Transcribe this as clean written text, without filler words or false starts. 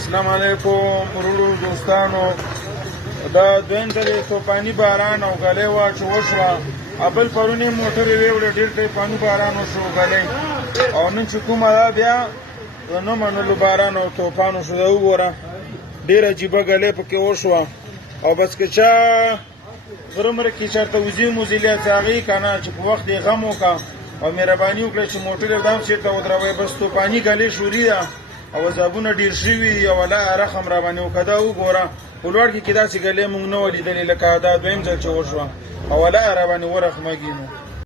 السلام علیکم ورورو دوستانو. دا دویم ځل توفاني باران او غلې وه چې وشوه. بل پرون یې موټر یې ویوړه، ډېر طوفاني باران وشو غلې. او نن چې کومه ده بیا د نه منلو باران او طوفان وشو. دا وګوره ډېر عجیبه غلې پکې وشوه. او بس که چا غره مره کې چېرته وزي موزیلیا څه هغې که نه چې په وخت یې غم وکړه او مهرباني وکړه چې موټر یې دام سیټ ته ودروئ. بس طوفاني غلې شوري ده او عذابونه ډېر شوي دي او الله رحم را باندې وکړه. دا وګوره په لوړ کې داسې غلې موږ نه وه لیدلې لکه دا دویم ځل چې وشوه او الله را باندې ورحمېږي نو